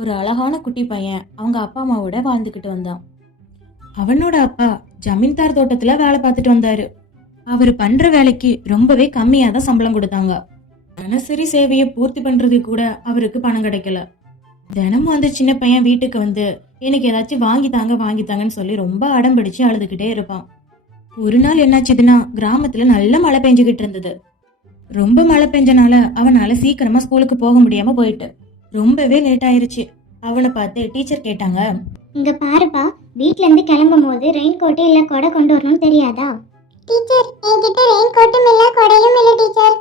ஒரு அழகான குட்டி பையன் அவங்க அப்பா அம்மாவோட வாழ்ந்துக்கிட்டு வந்தான். அவனோட அப்பா ஜமீன்தார் தோட்டத்துல வேலை பார்த்துட்டு வந்தாரு. அவர் பண்ற வேலைக்கு ரொம்பவே கம்மியா தான் சம்பளம் கொடுத்தாங்க. தினசரி சேவையை பூர்த்தி பண்றது கூட அவருக்கு பணம் கிடைக்கல. தினமும் அந்த சின்ன பையன் வீட்டுக்கு வந்து எனக்கு ஏதாச்சும் வாங்கித்தாங்கன்னு சொல்லி ரொம்ப அடம் பிடிச்சு அழுதுகிட்டே இருப்பான். ஒரு நாள் என்னாச்சுதுன்னா, கிராமத்துல நல்ல மழை பெஞ்சுக்கிட்டு இருந்தது. ரொம்ப மழை பெஞ்சனால அவனால சீக்கிரமா ஸ்கூலுக்கு போக முடியாம போயிட்டு ரொம்பவே லேட் ஆயிருச்சு. அவனை பார்த்து டீச்சர் கேட்டாங்க, இங்க பாருப்பா, வீட்ல இருந்து கிளம்பும் போது ரெயின் கோட் இல்ல கொடை கொண்டு வரணும்னு தெரியாதா? டீச்சர், என்கிட்ட ரெயின் கோட்டும் இல்ல கொடையும் இல்ல டீச்சர்.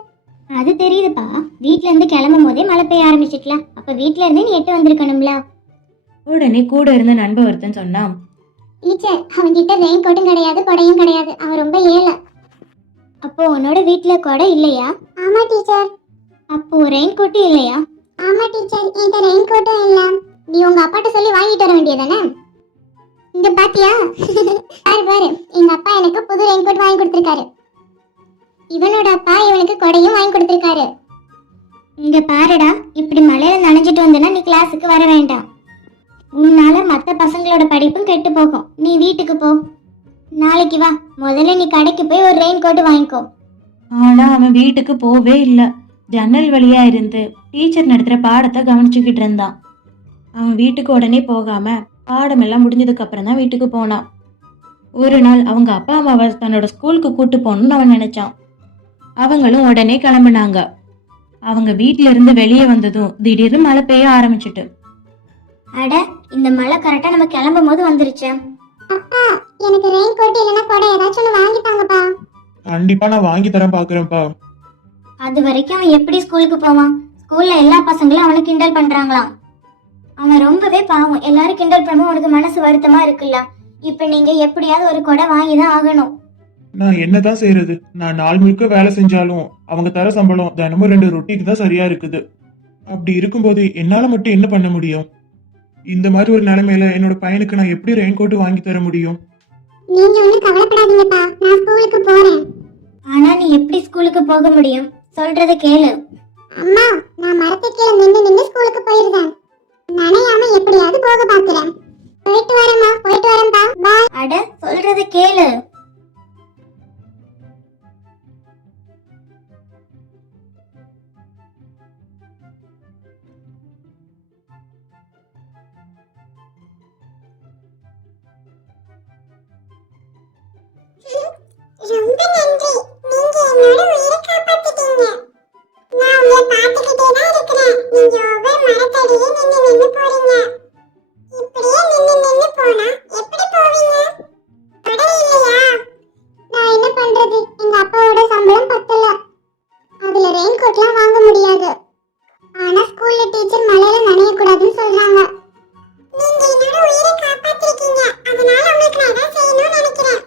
அது தெரியுதுப்பா, வீட்ல இருந்து கிளம்பும் போதே மழை பெய்ய ஆரம்பிச்சிட்டல, அப்ப வீட்ல இருந்து நீ எட்டு வந்திருக்கணும்ல. உடனே கூட இருந்த நண்பன் ஒருத்தன் சொன்னான், டீச்சர், அவன்கிட்ட ரெயின் கோட்டும் கிடையாது கொடையும் கிடையாது, அவன் ரொம்ப ஏழை. அப்போ உன்னோட வீட்ல கொடை இல்லையா? ஆமா டீச்சர். அப்போ ரெயின் கோட்டும் இல்லையா? ஆமா டீச்சர், என்கிட்ட ரெயின் கோட்டும் இல்ல. நீ உங்க அப்பாட்ட சொல்லி வாங்கிட்டு வர வேண்டியதானே? இந்த பாத்தியா, பாரு பாரு, எங்க அப்பா எனக்கு புது ரெயின் கோட் வாங்கி கொடுத்திருக்காரு. இவனோட அப்பா இவனுக்கு கொடையும் வாங்கி கொடுத்திருக்காரு. இங்க பாருடா, இப்படி மழையில நனைஞ்சிட்டு வந்தனா நீ கிளாஸுக்கு வர வேண்டாம். உன்னால மத்த பசங்களோட படிப்பும் கெட்டு போகும். நீ வீட்டுக்கு போ. நாளைக்கு வா, முதல்ல நீ கடைக்கு போய் ஒரு ரெயின் கோட் வாங்கிக்கோ. ஆனா அவன் வீட்டுக்கு போவே இல்ல. ஜன்னல் வழியா இருந்து டீச்சர் நடத்துற பாடத்தை கவனிச்சுக்கிட்டு இருந்தான். அவன் வீட்டுக்கு உடனே போகாம பாடம் எல்லாம் முடிஞ்சதுக்கு அப்புறம் தான் வீட்டுக்கு போனான். ஒரு நாள் அவங்க அப்பா அம்மாவை தன்னோட ஸ்கூலுக்கு கூட்டு போகணும்னு அவன் நினைச்சான். அவங்களும் உடனே கிளம்புனாங்க. அவங்க வீட்டுல இருந்து வெளியே வந்ததும் திடீர்னு மழை பெய்ய ஆரம்பிச்சுட்டு. அட, இந்த மழை கரெக்டா நம்ம கிளம்பும் போது வந்துருச்சு. அப்பா, எனக்கு ரெயின் கோட் இல்லனா கொடை ஏதாச்சும் வாங்கி தாங்கப்பா. கண்டிப்பா நான் வாங்கி தரேன், பாக்குறேன்ப்பா. அது வரைக்கும் அவன் எப்படி ஸ்கூலுக்கு போவான்? ஸ்கூல்ல எல்லா பசங்களும் அவனை கிண்டல் பண்றாங்களாம். அவன் ரொம்பவே பாவம். எல்லாரும் கிண்டல் பண்ணும்போது உனக்கு மனசு வருத்தமா இருக்குல்ல. இப்ப நீங்க எப்படியாவது ஒரு கொடை வாங்கிதான் ஆகணும். நான் என்னதான் செய்யறது? நான் நாள் முழுக்க வேலை செஞ்சாலும் அவங்க தர சம்பளம் தினமும் 2 ரொட்டிக்கு தான் சரியா இருக்குது. அப்படி இருக்கும்போது என்னால மட்டும் என்ன பண்ண முடியும்? இந்த மாதிரி ஒரு நிலைமையில என்னோட பையனுக்கு நான் எப்படி ரெயின் கோட் வாங்கி தர முடியும்? நீங்க ஒண்ணும் கவலைப்படாதீங்கப்பா, நான் ஸ்கூலுக்கு போறேன். ஆனா நீ எப்படி ஸ்கூலுக்கு போக முடியும்? சொல்றத கேளு. அம்மா, நான் மரத்துக்கு கீழ நின்னு ஸ்கூலுக்கு போயிருந்தேன். நனையாம எப்படியாவது போக பாக்குறேன். போயிட்டு வரேன்பா. பாய். அட, சொல்றத கேளு. ரொம்ப நன்றி, நீங்க என்னோட உயிரை காப்பாத்திட்டீங்க. நான் உங்களை பார்த்துக்கிட்டே தான் இருக்கிறேன். நீங்க ஒவ்வொரு மரத்தடியில நின்னு போறீங்க. இப்படியே நின்னு போனா எப்படி போவீங்க? கொடை இல்லையா? நான் என்ன பண்றது? எங்க அப்பாவோட சம்பளம் பத்தல. அதுல ரெயின் கோட்லாம் வாங்க முடியாது. ஆனா ஸ்கூல்ல டீச்சர் மழையில நனைய கூடாதுன்னு சொல்றாங்க. நீங்க என்னோட உயிரை காப்பாத்திருக்கீங்க. அதனால உங்களுக்கு நான் ஏதாவது செய்யணும்னு நினைக்கிறேன்.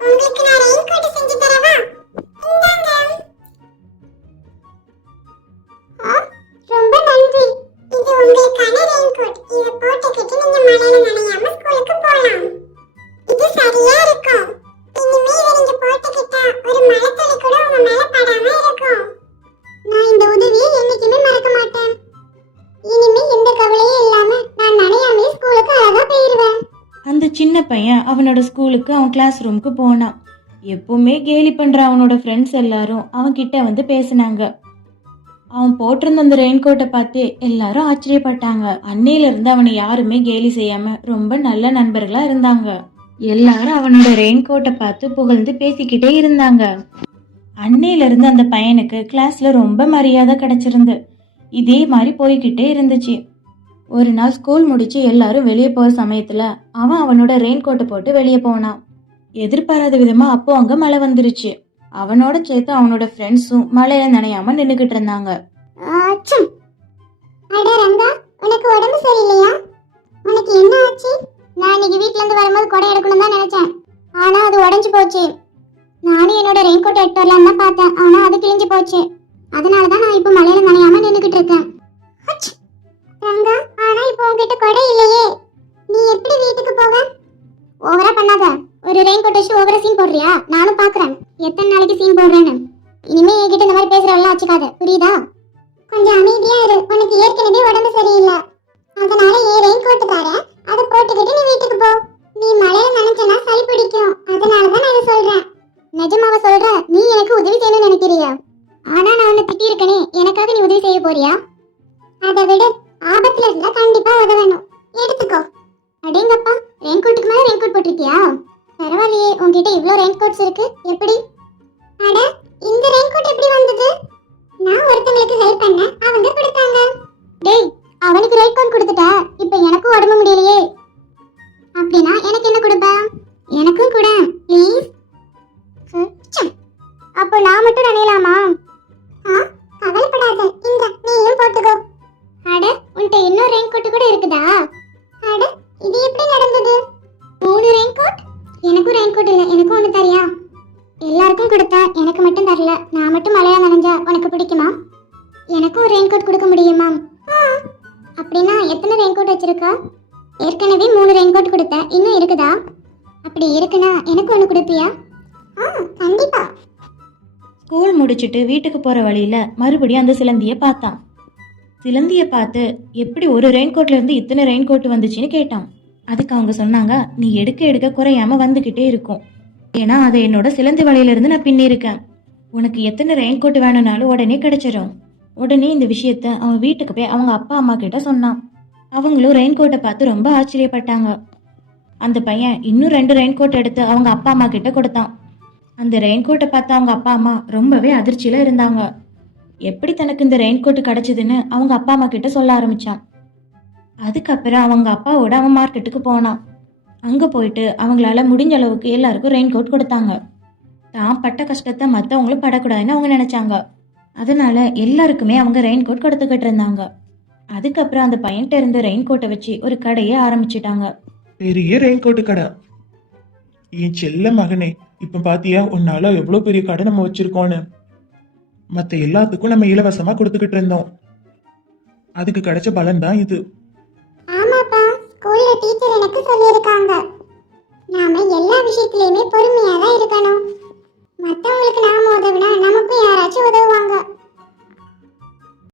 உங்களுக்கு நான் ரெயின் கோட் செஞ்சு தரவா? இந்தாங்க. ரொம்ப நன்றி. இது உங்களுக்கான ரெயின் கோட். இத போட்டுக்கிட்டு நீங்க மழையில நனையாம ஸ்கூலுக்கு போலாம். இது சரியா இருக்கும். இனிமே இத நீங்க போட்டுக்கிட்டா ஒரு மழை துளி கூட உங்க மேல படாம இருக்கும். நான் இந்த உதவியை என்னைக்குமே மறக்க மாட்டேன். இனிமே எந்த கவலையும் இல்லாம நான் நனையாமலே ஸ்கூலுக்கு அழகா போயிருவேன். அந்த சின்ன பையன் அவனோட ஸ்கூலுக்கு அவன் கிளாஸ் ரூமுக்கு போனான். எப்பவுமே கேலி பண்ற அவனோட ஃப்ரெண்ட்ஸ் எல்லாரும் அவன் கிட்ட வந்து பேசினாங்க. அவன் போட்டிருந்த அந்த ரெயின் கோட்டை பார்த்து எல்லாரும் ஆச்சரியப்பட்டாங்க. அன்னையில இருந்து அவனை யாருமே கேலி செய்யாம ரொம்ப நல்ல நண்பர்களா இருந்தாங்க. எல்லாரும் அவனோட ரெயின் கோட்டை பார்த்து புகழ்ந்து பேசிக்கிட்டே இருந்தாங்க. அன்னையில இருந்து அந்த பையனுக்கு கிளாஸ்ல ரொம்ப மரியாதை கிடைச்சிருந்து. இதே மாதிரி போய்கிட்டே இருந்துச்சு. ஒரு நாள் ஸ்கூல் முடிச்சு எல்லாரும் வெளியே போற சமயத்துல அவன் அவனோட ரெயின் கோட்டை போட்டு வெளியே போனான். எதிர்பாராத விதமா அப்போ அங்க மழை வந்துருச்சு. அவனோட சேர்த்து அவனோட ஃப்ரெண்ட்ஸும் மழையில நனையாம நின்னுகிட்டு இருந்தாங்க. அட ரங்கா, உனக்கு உடம்பு சரியில்லையா? உனக்கு என்ன ஆச்சு? நான் இன்னைக்கு வீட்ல இருந்து வரும்போது கொடை எடுக்கணும் தான் நினைச்சேன். ஆனா அது உடைஞ்சு போச்சு. நானும் என்னோட ரெயின் கோட் எடுத்து வரலாம்னு தான் பார்த்தேன். ஆனா அது கிழிஞ்சு போச்சு. அதனாலதான் நான் இப்போ மழையில நனையாம நின்னுகிட்டு இருக்கேன். ரங்கா, ஆனா இப்போ உன்கிட்ட கொடை இல்லையே, நீ எப்படி வீட்டுக்கு போக? ஓவரா பண்ணாத. ஒரு ரெயின் கோட் வச்சு ஓவரா சீன் போடுறியா? நானும் பாக்குறேன் எத்தனை நாளைக்கு சீன் போடுறேன்னு. இனிமே என்கிட்ட இந்த மாதிரி பேசுறவெல்லாம் வச்சுக்காத, புரியுதா? கொஞ்சம் அமைதியா இரு. உனக்கு ஏற்கனவே உடம்பு சரியில்லை. அதனால ரெயின் கோட் தரேன், அதை போட்டுக்கிட்டு நீ வீட்டுக்கு போ. நீ மழையில நனைஞ்சனா சளி பிடிக்கும், அதனால தான் நான் இதை சொல்றேன். நிஜமாவ சொல்ற? நீ எனக்கு உதவி செய்யணும்னு நினைக்கிறியா? ஆனா நான் உன்னை திட்டி இருக்கனே, எனக்காக நீ உதவி செய்ய போறியா? அதை விட ஆபத்துல இருந்தா கண்டிப்பா உதவணும், எடுத்துக்கோ. அடேங்கப்பா, ரெயின் கோட்டுக்கு மேல ரெயின் கோட் போட்டிருக்கியா? பரவாயில்லையே, உன்கிட்ட இவ்ளோ ரெயின் கோட்ஸ் இருக்கு, எப்படி? அட, இந்த ரெயின் கோட் எப்படி வந்தது? நான் ஒருத்தங்களுக்கு ஹெல்ப் பண்ண, அவங்க கொடுத்தாங்க. டேய், அவனுக்கு ரெயின் கோட் கொடுத்துட்ட, இப்போ எனக்கும் உடம்பு முடியலையே. அப்படினா எனக்கு என்ன கொடுப்ப? எனக்கும் கூட ப்ளீஸ். அப்போ நான் மட்டும் நினையலாமா? கவலைப்படாத, இந்த நீயும் போட்டுக்கோ. அட, உன்கிட்ட இன்னொரு ரெயின் கோட் கூட இருக்குதா? அட, இது எப்படி நடந்தது? 3 ரெயின் கோட்? எனக்கும் ரெயின் கோட் இல்ல, எனக்கும் ஒன்று தரியா? எல்லாருக்கும் கொடுத்தா எனக்கு மட்டும் தரல, நான் மட்டும் மழையா நனைஞ்சா உனக்கு பிடிக்குமா? எனக்கும் ஒரு ரெயின் கோட் கொடுக்க முடியுமா? அப்படின்னா எத்தனை ரெயின் கோட் வச்சிருக்கா? ஏற்கனவே 3 ரெயின் கோட் கொடுத்தேன், இன்னும் இருக்குதா? அப்படி இருக்குன்னா எனக்கு ஒன்று கொடுப்பியா? கண்டிப்பா. ஸ்கூல் முடிச்சுட்டு வீட்டுக்கு போகிற வழியில் மறுபடியும் அந்த சிலந்தியை பார்த்தான். சிலந்தியை பார்த்து எப்படி ஒரு ரெயின் கோட்லேருந்து இத்தனை ரெயின் கோட் வந்துச்சுன்னு கேட்டான். அதுக்கு அவங்க சொன்னாங்க, நீ எடுக்க எடுக்க குறையாம வந்துக்கிட்டே இருக்கும். ஏன்னா அதை என்னோட சிலந்தி வலையிலேருந்து நான் பின்னிருக்கேன். உனக்கு எத்தனை ரெயின் கோட் வேணும்னாலும் உடனே கிடைச்சிடும். உடனே இந்த விஷயத்த அவன் வீட்டுக்கு போய் அவங்க அப்பா அம்மா கிட்ட சொன்னான். அவங்களும் ரெயின் கோட்டை பார்த்து ரொம்ப ஆச்சரியப்பட்டாங்க. அந்த பையன் இன்னும் 2 ரெயின் கோட் எடுத்து அவங்க அப்பா அம்மா கிட்ட கொடுத்தான். அந்த ரெயின் கோட்டை பார்த்து அவங்க அப்பா அம்மா ரொம்பவே அதிர்ச்சியில் இருந்தாங்க. எப்படி தனக்கு இந்த ரெயின் கோட் கிடைச்சதுன்னு அவங்க அப்பா அம்மா கிட்ட சொல்ல ஆரம்பிச்சான். அதுக்கப்புறம் அவங்க அப்பாவோட அவன் மார்க்கெட்டுக்கு போனான். அங்கே போயிட்டு அவங்களால முடிஞ்ச அளவுக்கு எல்லாருக்கும் ரெயின் கோட் கொடுத்தாங்க. தான் பட்ட கஷ்டத்தை மற்றவங்களும் படக்கூடாதுன்னு அவங்க நினச்சாங்க. அதனால எல்லாருக்குமே அவங்க ரெயின் கோட் கொடுத்துக்கிட்டு இருந்தாங்க. அதுக்கப்புறம் அந்த பையன்கிட்ட இருந்த ரெயின் கோட்டை வச்சு ஒரு கடையை ஆரம்பிச்சிட்டாங்க. பெரிய ரெயின் கோட்டு கடை. என் செல்ல மகனே, இப்ப பாத்தியா உன்னால எவ்வளவு பெரிய கடை நம்ம வச்சிருக்கோன்னு. மத்த எல்லாத்துக்கும் நம்ம இலவசமா கொடுத்துக்கிட்டு இருந்தோம். அதுக்கு கிடைச்ச பலன் தான் இது. ஆமாப்பா, ஸ்கூல்ல டீச்சர் எனக்கு சொல்லியிருக்காங்க, நாம எல்லா விஷயத்திலயுமே பொறுமையா தான் இருக்கணும். மத்தவங்களுக்கு நாம உதவினா நமக்கும் யாராச்சும் உதவுவாங்க.